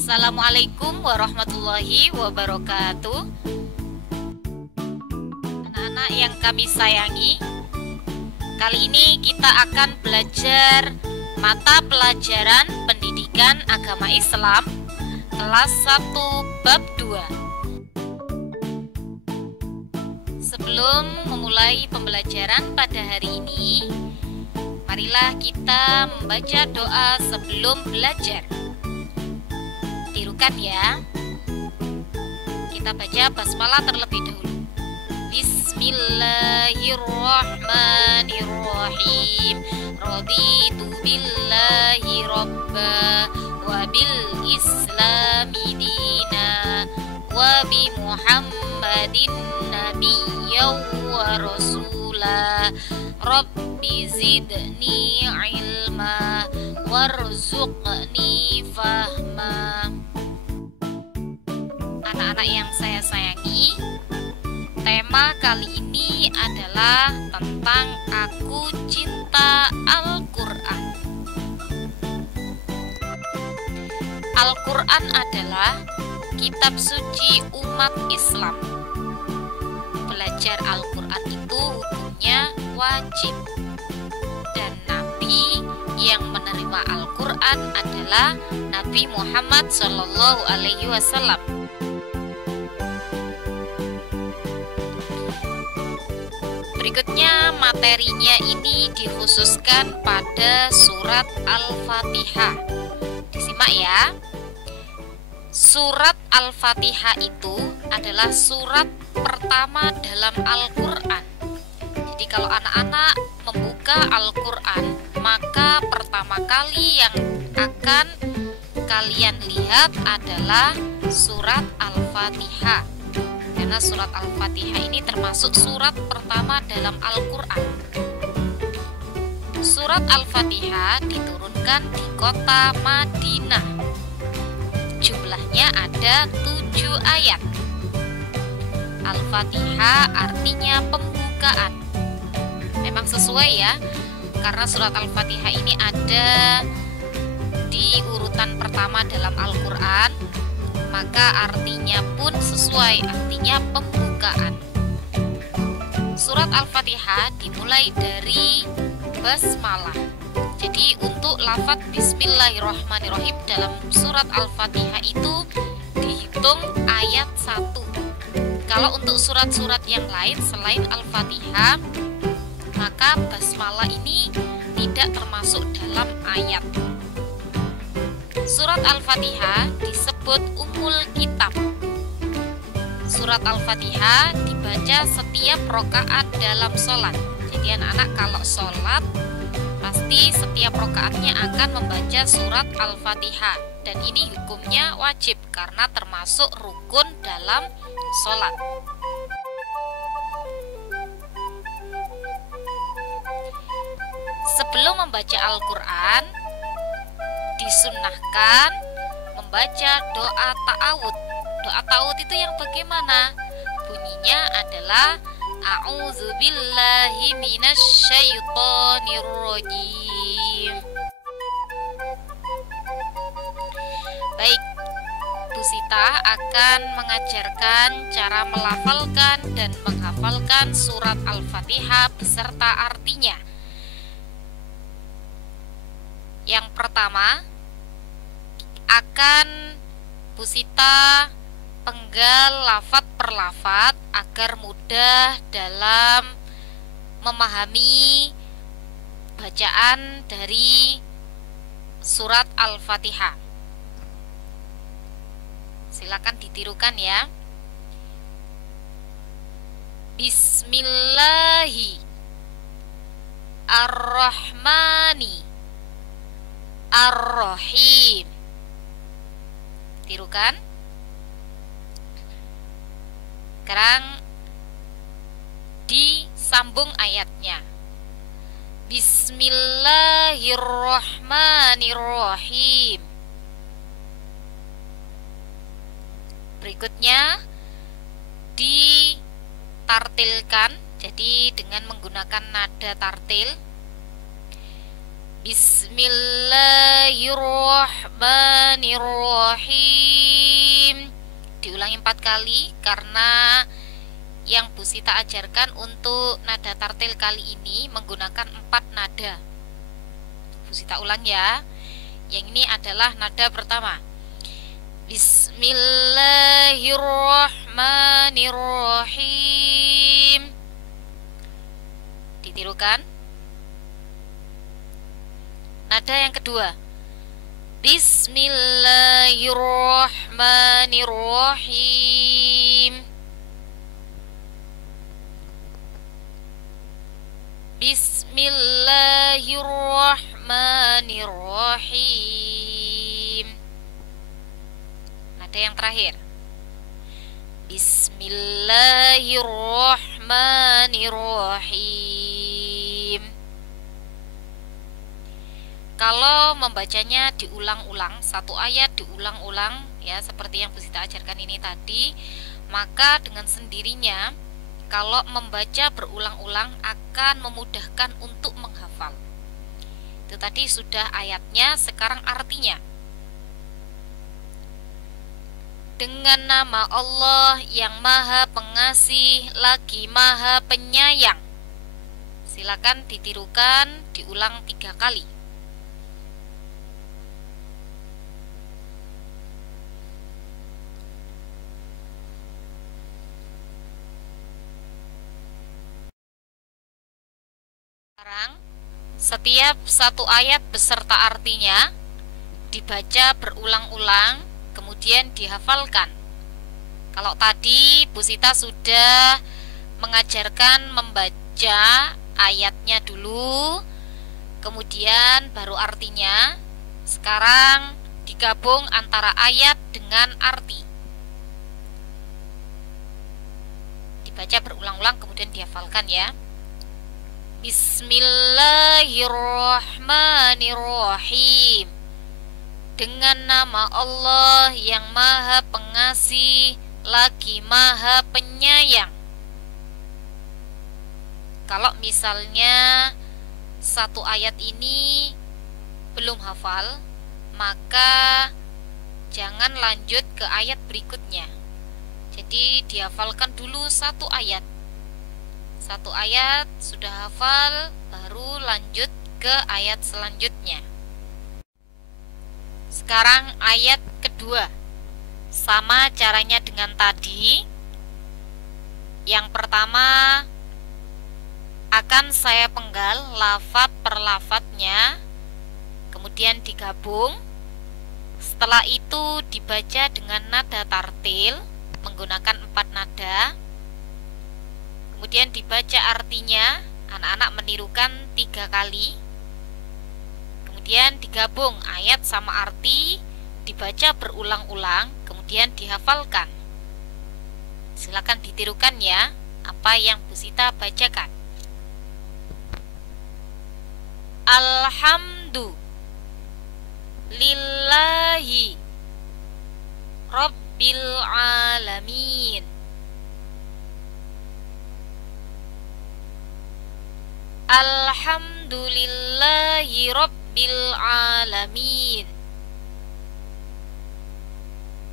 Assalamualaikum warahmatullahi wabarakatuh. Anak-anak yang kami sayangi, kali ini kita akan belajar mata pelajaran pendidikan agama Islam kelas 1 bab 2. Sebelum memulai pembelajaran pada hari ini, marilah kita membaca doa sebelum belajar. Tirukan ya. Kita baca basmalah terlebih dahulu. Bismillahirrahmanirrahim. Raditu billahi robba wa bil islami dina wa bi muhammadin nabiyya wa rasula. Rabbi zidni ilma warzuqni fahma. Anak-anak yang saya sayangi, tema kali ini adalah tentang Aku Cinta Al-Quran. Al-Quran adalah kitab suci umat Islam. Belajar Al-Quran itu hukumnya wajib, dan Nabi yang menerima Al-Quran adalah Nabi Muhammad SAW. Berikutnya materinya ini dikhususkan pada surat Al-Fatihah. Disimak ya. Surat Al-Fatihah itu adalah surat pertama dalam Al-Quran. Jadi kalau anak-anak membuka Al-Quran, maka pertama kali yang akan kalian lihat adalah surat Al-Fatihah. Karena surat Al-Fatihah ini termasuk surat pertama dalam Al-Quran. Surat Al-Fatihah diturunkan di kota Madinah. Jumlahnya ada 7 ayat. Al-Fatihah artinya pembukaan. Memang sesuai ya, karena surat Al-Fatihah ini ada di urutan pertama dalam Al-Quran, maka artinya pun sesuai, artinya pembukaan. Surat Al-Fatihah dimulai dari basmalah. Jadi untuk lafaz Bismillahirrahmanirrahim dalam surat Al-Fatihah itu dihitung ayat 1. Kalau untuk surat-surat yang lain selain Al-Fatihah, maka basmalah ini tidak termasuk dalam ayat. Surat Al-Fatihah disebut Ummul Kitab. Surat Al-Fatihah dibaca setiap rakaat dalam sholat. Jadi anak-anak kalau sholat, pasti setiap rakaatnya akan membaca surat Al-Fatihah. Dan ini hukumnya wajib karena termasuk rukun dalam sholat. Sebelum membaca Al-Quran, disunnahkan membaca doa ta'awud. Doa ta'awud itu yang bagaimana? Bunyinya adalah A'udzubillahi minasyaitonirrajim. Baik, Bu Sita akan mengajarkan cara melafalkan dan menghafalkan surat Al-Fatihah beserta artinya. Yang pertama, akan Bu Sita penggal lafaz per lafaz agar mudah dalam memahami bacaan dari surat Al-Fatihah. Silakan ditirukan ya. Bismillahi Ar-Rahmani Ar-Rahim. Tirukan. Sekarang disambung ayatnya. Bismillahirrahmanirrahim. Berikutnya ditartilkan, jadi dengan menggunakan nada tartil. Bismillahirrahmanirrahim. diulangi 4 kali karena yang Bu Sita ajarkan untuk nada tartil kali ini menggunakan 4 nada. Bu Sita ulang ya. Yang ini adalah nada pertama. Bismillahirrahmanirrahim. Ditirukan. Nada yang kedua. Bismillahirrahmanirrahim. Bismillahirrahmanirrahim. Nada yang terakhir. Bismillahirrahmanirrahim. Kalau membacanya diulang-ulang, satu ayat diulang-ulang ya, seperti yang Bu Sita ajarkan ini tadi, maka dengan sendirinya kalau membaca berulang-ulang akan memudahkan untuk menghafal. Itu tadi sudah ayatnya, sekarang artinya. Dengan nama Allah yang Maha Pengasih lagi Maha Penyayang. Silakan ditirukan, diulang 3 kali. Sekarang, setiap satu ayat beserta artinya dibaca berulang-ulang, kemudian dihafalkan. Kalau tadi Bu Sita sudah mengajarkan membaca ayatnya dulu, kemudian baru artinya. Sekarang digabung antara ayat dengan arti. Dibaca berulang-ulang, kemudian dihafalkan ya. Bismillahirrahmanirrahim. Dengan nama Allah yang Maha Pengasih lagi Maha Penyayang. Kalau misalnya satu ayat ini belum hafal, maka jangan lanjut ke ayat berikutnya. Jadi dihafalkan dulu satu ayat. Satu ayat sudah hafal, baru lanjut ke ayat selanjutnya. Sekarang ayat kedua. Sama caranya dengan tadi. Yang pertama akan saya penggal lafaz per lafadznya, kemudian digabung. Setelah itu dibaca dengan nada tartil menggunakan 4 nada. Kemudian dibaca artinya, anak-anak menirukan 3 kali. Kemudian digabung ayat sama arti, dibaca berulang-ulang, kemudian dihafalkan. Silakan ditirukan ya, apa yang Bu Sita bacakan. Alhamdulillahi Rabbil Alamin. Alhamdulillahi Rabbil Alamin.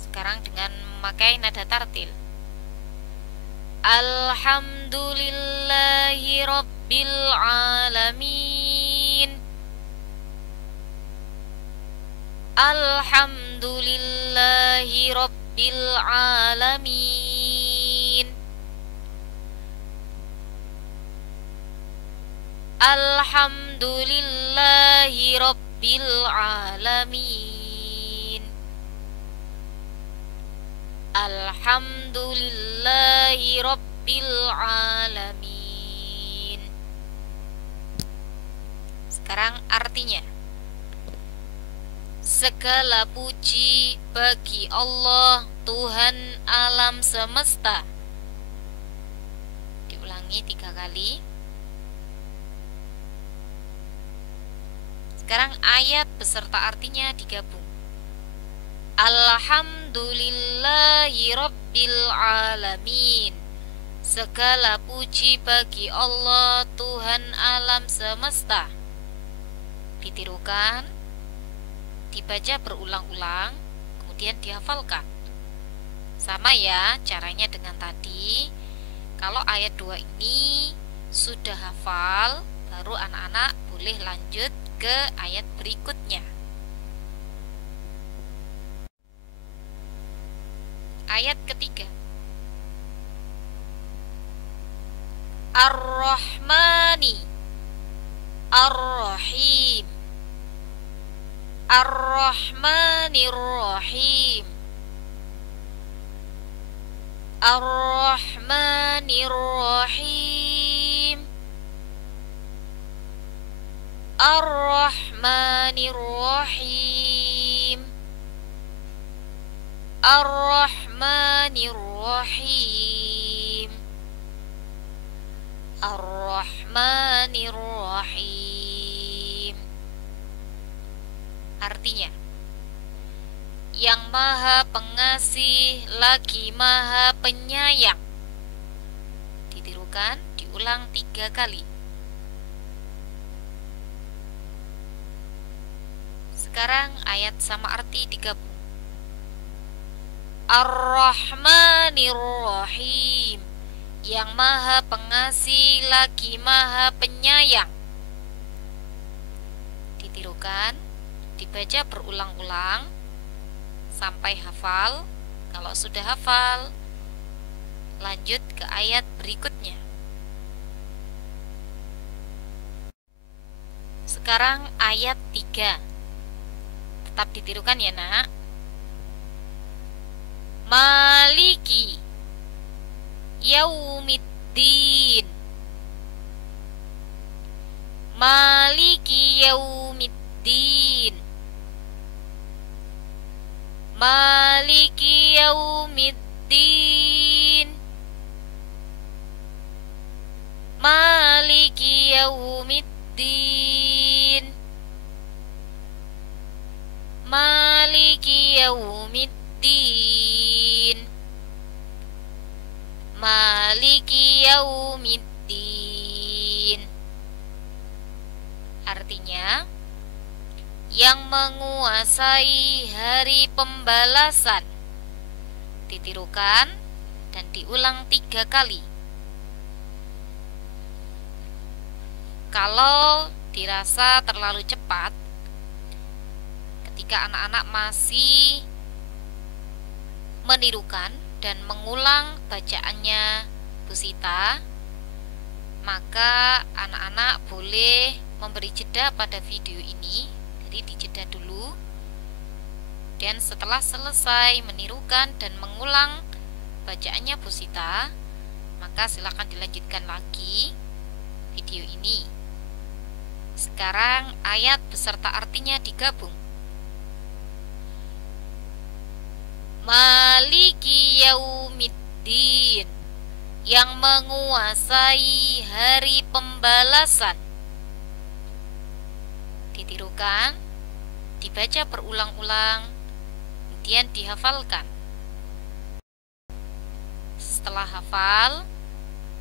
Sekarang dengan memakai nada tartil. Alhamdulillahi Rabbil Alamin. Alhamdulillahi Rabbil Alamin. Alhamdulillahi Rabbil Alamin. Alhamdulillahi Rabbil Alamin. Sekarang artinya. Segala puji bagi Allah, Tuhan alam semesta. Diulangi 3 kali. Sekarang ayat beserta artinya digabung. Alhamdulillahi Rabbil Alamin. Segala puji bagi Allah, Tuhan alam semesta. Ditirukan, dibaca berulang-ulang, kemudian dihafalkan. Sama ya caranya dengan tadi. Kalau ayat 2 ini sudah hafal, baru anak-anak boleh lanjut ke ayat berikutnya. Ayat ketiga. Ar-Rahmani Ar-Rahim Ar-Rahmanir Rahim Ar-Rahmanir Rahim Ar-Rahmanir Rahim Ar-Rahmanir Rahim Ar-Rahmanir Rahim. Artinya, yang maha pengasih lagi maha penyayang. Ditirukan, diulang 3 kali. Sekarang ayat sama arti digabung. Ar-Rahmanir Rahim, yang maha pengasih lagi maha penyayang. Ditirukan, dibaca berulang-ulang sampai hafal. Kalau sudah hafal, lanjut ke ayat berikutnya. Sekarang ayat 3. Tetap ditirukan ya nak. Maliki Yaumiddin Maliki Yaumiddin Maliki Yaumiddin Maliki Yaumiddin Maliki Yaumiddin Maliki Yaumiddin. Artinya, yang menguasai hari pembalasan. Ditirukan dan diulang 3 kali. Kalau dirasa terlalu cepat, ketika anak-anak masih menirukan dan mengulang bacaannya Bu Sita, maka anak-anak boleh memberi jeda pada video ini. Jadi dijeda dulu, dan setelah selesai menirukan dan mengulang bacaannya Bu Sita, maka silakan dilanjutkan lagi video ini. Sekarang ayat beserta artinya digabung. Maliki Yaumiddin, yang menguasai hari pembalasan. Ditirukan, dibaca berulang-ulang, kemudian dihafalkan. Setelah hafal,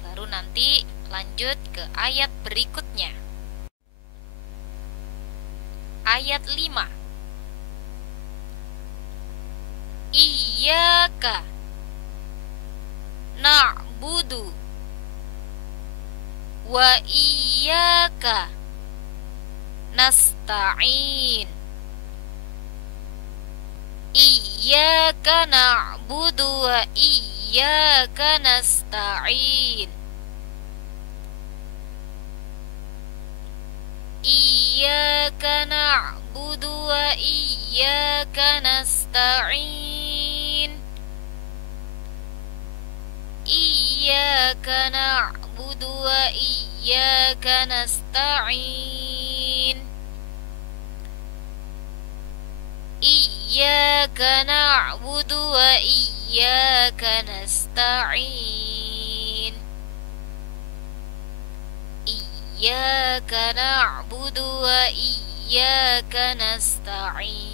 baru nanti lanjut ke ayat berikutnya. Ayat 5. Iyyaka na'budu wa iyyaka nasta'in. Iyyaka na'budu wa iyyaka nasta'in. Iyyaka na'budu wa iyyaka nasta'in. Iyyaka na'budu wa iyyaka nasta'in. Iyyaka na'budu wa iyyaka nasta'in. Iyyaka na'budu wa iyyaka nasta'in.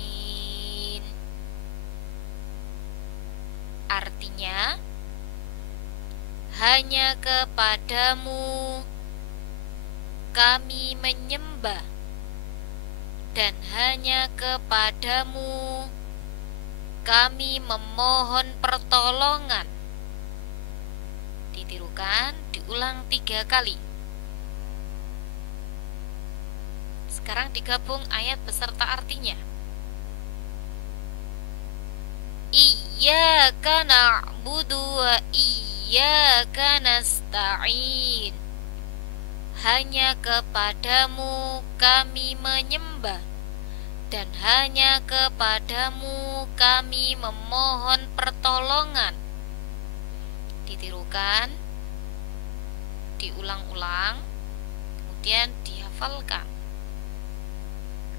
Artinya, hanya kepadamu kami menyembah, dan hanya kepadamu kami memohon pertolongan. Ditirukan, diulang 3 kali. Sekarang digabung ayat beserta artinya. Iyyaka na'budu wa iyyaka nasta'in. Hanya kepadamu kami menyembah, dan hanya kepadamu kami memohon pertolongan. Ditirukan, diulang-ulang, kemudian dihafalkan.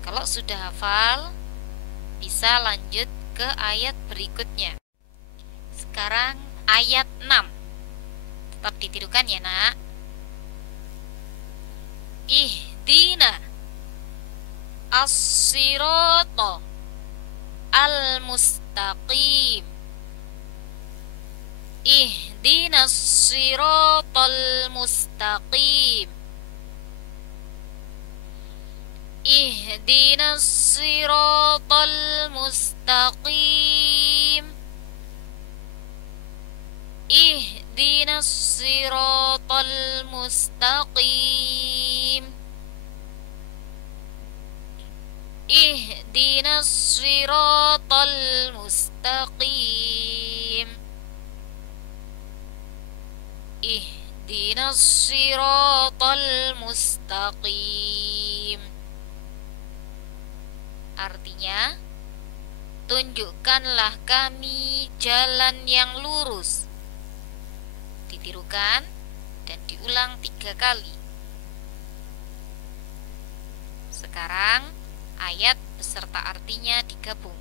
Kalau sudah hafal, bisa lanjut ke ayat berikutnya. Sekarang ayat 6. Tetap ditirukan ya nak. Ihdina as-sirata al-mustaqim. Ihdina as-siratal mustaqim. Ihdina as-siratal mustaqim. Ihdina as-siratal mustaqim. Ihdina as-siratal mustaqim. Ihdina as-siratal mustaqim. Artinya, tunjukkanlah kami jalan yang lurus. Ditirukan dan diulang 3 kali. Sekarang ayat beserta artinya digabung.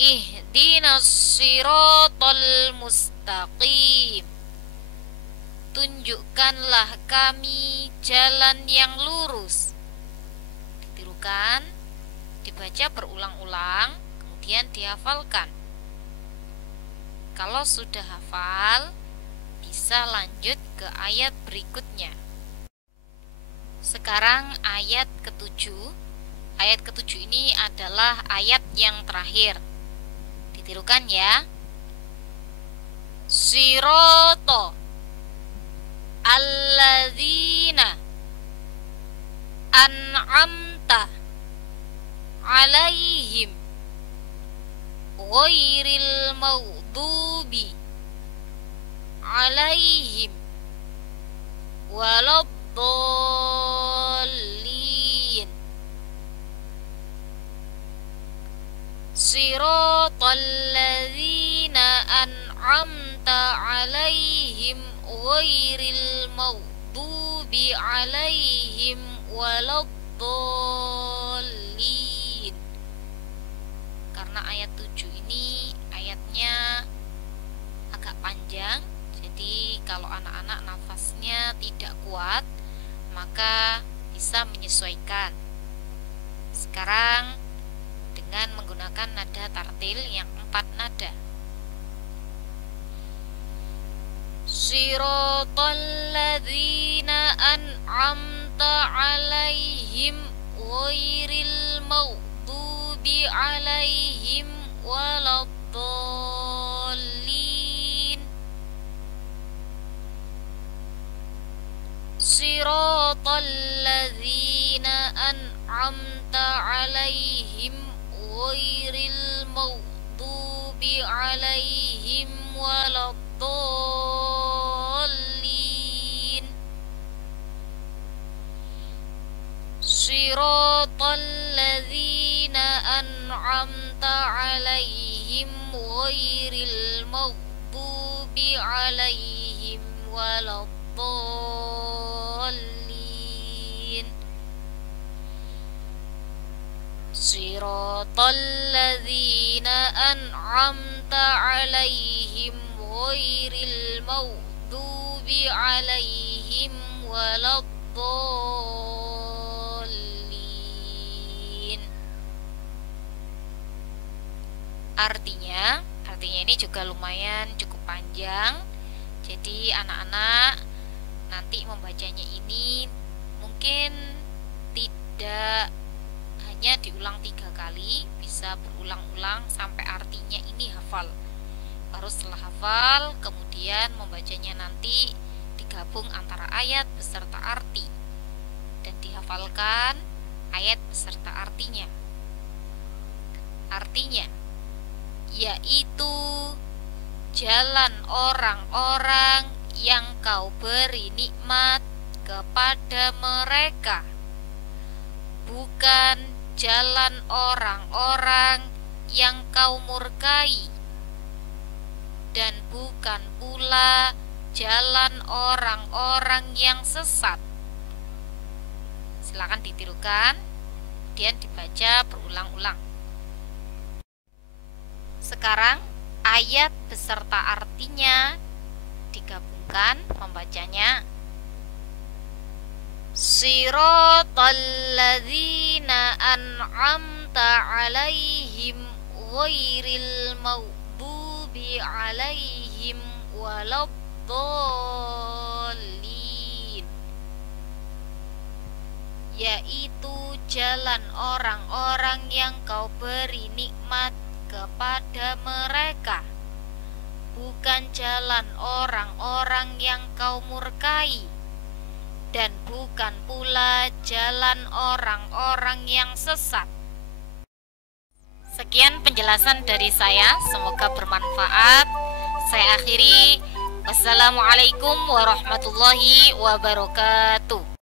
Ihdinas siratal mustaqim. Tunjukkanlah kami jalan yang lurus. Ditirukan, dibaca berulang-ulang, kemudian dihafalkan. Kalau sudah hafal, bisa lanjut ke ayat berikutnya. Sekarang ayat ke-7. Ayat ke-7 ini adalah ayat yang terakhir. Ditirukan ya. Sirata alladzina an'amta alaihim ghairil maghdubi alaihim waladdallin. Siratal ladzina an'amta alaihim ghairil maghdubi alaihim waladdallin. Karena ayat 7 ini ayatnya agak panjang, jadi kalau anak-anak nafasnya tidak kuat, maka bisa menyesuaikan. Sekarang dengan menggunakan nada tartil yang 4 nada. Siratal ladzina an'amta alaihim ghairil maghdubi alaihim waladdallin. Siratal ladzina an'amta alaihim ghairil maghdubi alaihim waladdallin. Siratal ladzina an'amta alaihim ghairil maghdubi alaihim waladdallin. Siratal ladzina an'amta alaihim ghairil maghdubi alaihim waladdallin. Artinya ini juga lumayan cukup panjang. Jadi anak-anak nanti membacanya ini mungkin tidak artinya diulang 3 kali, bisa berulang-ulang sampai artinya ini hafal. Baru setelah hafal, kemudian membacanya nanti digabung antara ayat beserta arti dan dihafalkan ayat beserta artinya. Artinya yaitu jalan orang-orang yang kau beri nikmat kepada mereka, bukan jalan orang-orang yang kau murkai, dan bukan pula jalan orang-orang yang sesat. Silakan ditirukan, kemudian dibaca berulang-ulang. Sekarang ayat beserta artinya digabungkan membacanya. Siratal ladzina an'amta 'alaihim ghairil maghdubi 'alaihim waladdallin, yaitu jalan orang-orang yang kau beri nikmat kepada mereka, bukan jalan orang-orang yang kau murkai, dan bukan pula jalan orang-orang yang sesat. Sekian penjelasan dari saya, semoga bermanfaat. Saya akhiri. Wassalamualaikum warahmatullahi wabarakatuh.